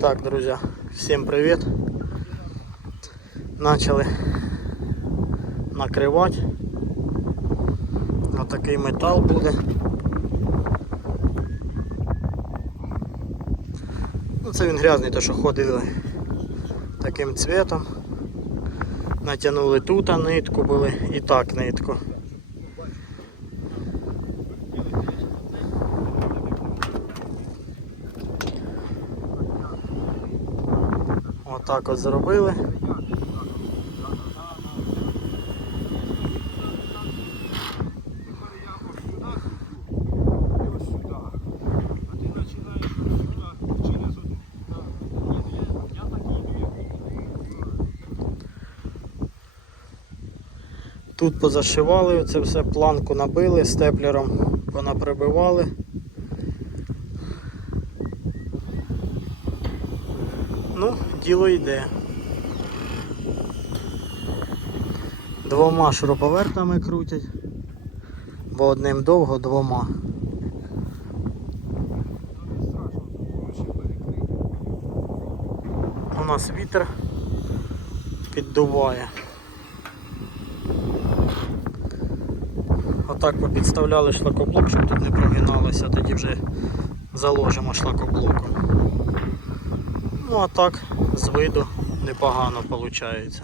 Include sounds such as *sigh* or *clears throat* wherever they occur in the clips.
Так, друзья, всем привет. Начали накривати. Отакий метал буде. Ну, це він грязний, то що ходили таким цветом. Натягнули тут нитку були і так нитку. Отак от зробили. Тут позашивали це все, планку набили, степлером понаприбивали. Ну, діло йде. Двома шуруповертами крутять, бо одним довго, двома. У нас вітер піддуває. Отак попідставляли шлакоблок, щоб тут не прогиналося, тоді вже заложимо шлакоблоком. Ну а так з виду непогано виходить.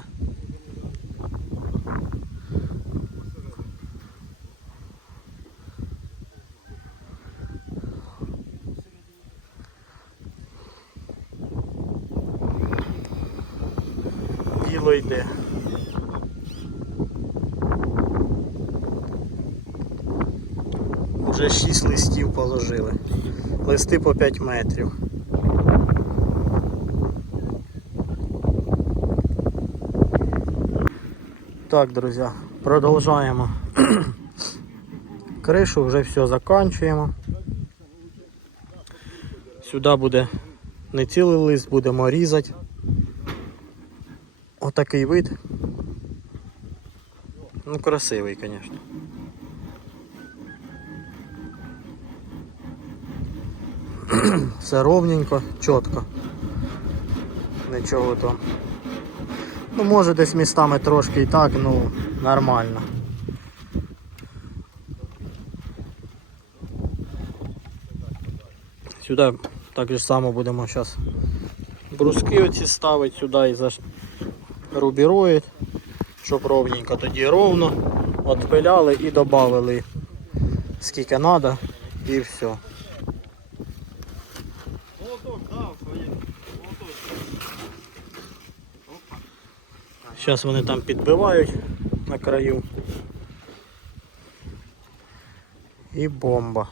Діло йде. Вже 6 листів положили. Листи по 5 метрів. Так, друзья, продовжаємо кришу, вже все заканчуємо. Сюди буде не цілий лист, будемо різати. Отакий вид. Ну, красивий, звісно. Все ровненько, чітко. Нічого там. Ну, може десь містами трошки і так, ну нормально. Сюди так же само будемо зараз бруски оці ставити сюди і заш... рубірують, щоб ровненько тоді ровно. Отпиляли і додали скільки треба і все. Зараз вони там підбивають на краю. І бомба.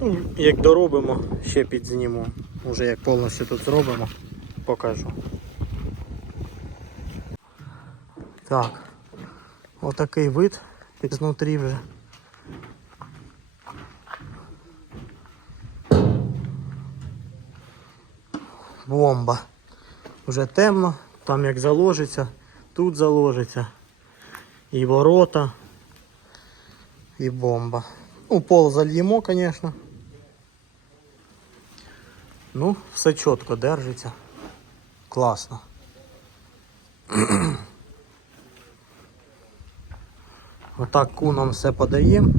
Ну, як доробимо, ще підзніму. Уже як повністю тут зробимо, покажу. Так, отакий вид знутрі вже. Бомба. Вже темно, там як заложиться, тут заложиться. І ворота, і бомба. Ну, пол зальємо, звісно. Ну, все чітко держиться. Класно. *clears throat* Отак куном все подаємо.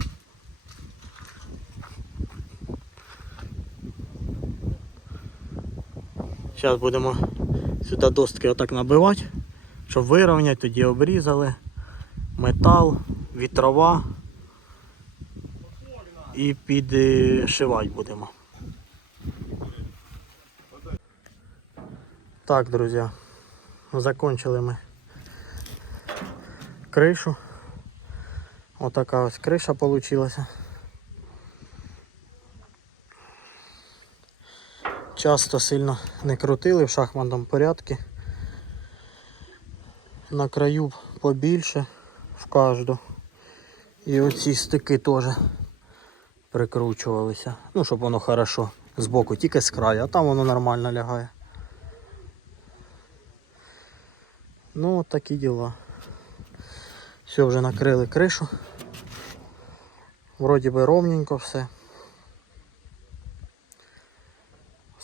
Зараз будемо сюди достки отак набивати, щоб вирівняти, тоді обрізали метал, вітрова і підшивати будемо. Так, друзі, закончили ми кришу. Отака ось криша вийшла. Часто сильно не крутили в шахматному порядку. На краю побільше в кожну. І оці стики теж прикручувалися. Ну, щоб воно хорошо боку, тільки з краю, а там воно нормально лягає. Ну от такі діла. Все, вже накрили кришу. Вроді би ровненько все.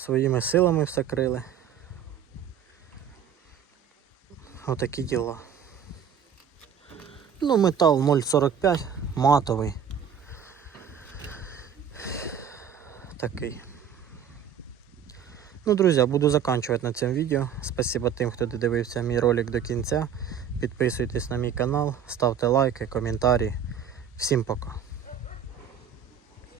Своїми силами все крили. Отакі діла. Ну, метал 0,45, матовий. Такий. Ну, друзі, буду заканчувати на цьому відео. Спасибо тим, хто додивився мій ролик до кінця. Підписуйтесь на мій канал, ставте лайки, коментарі. Всім пока.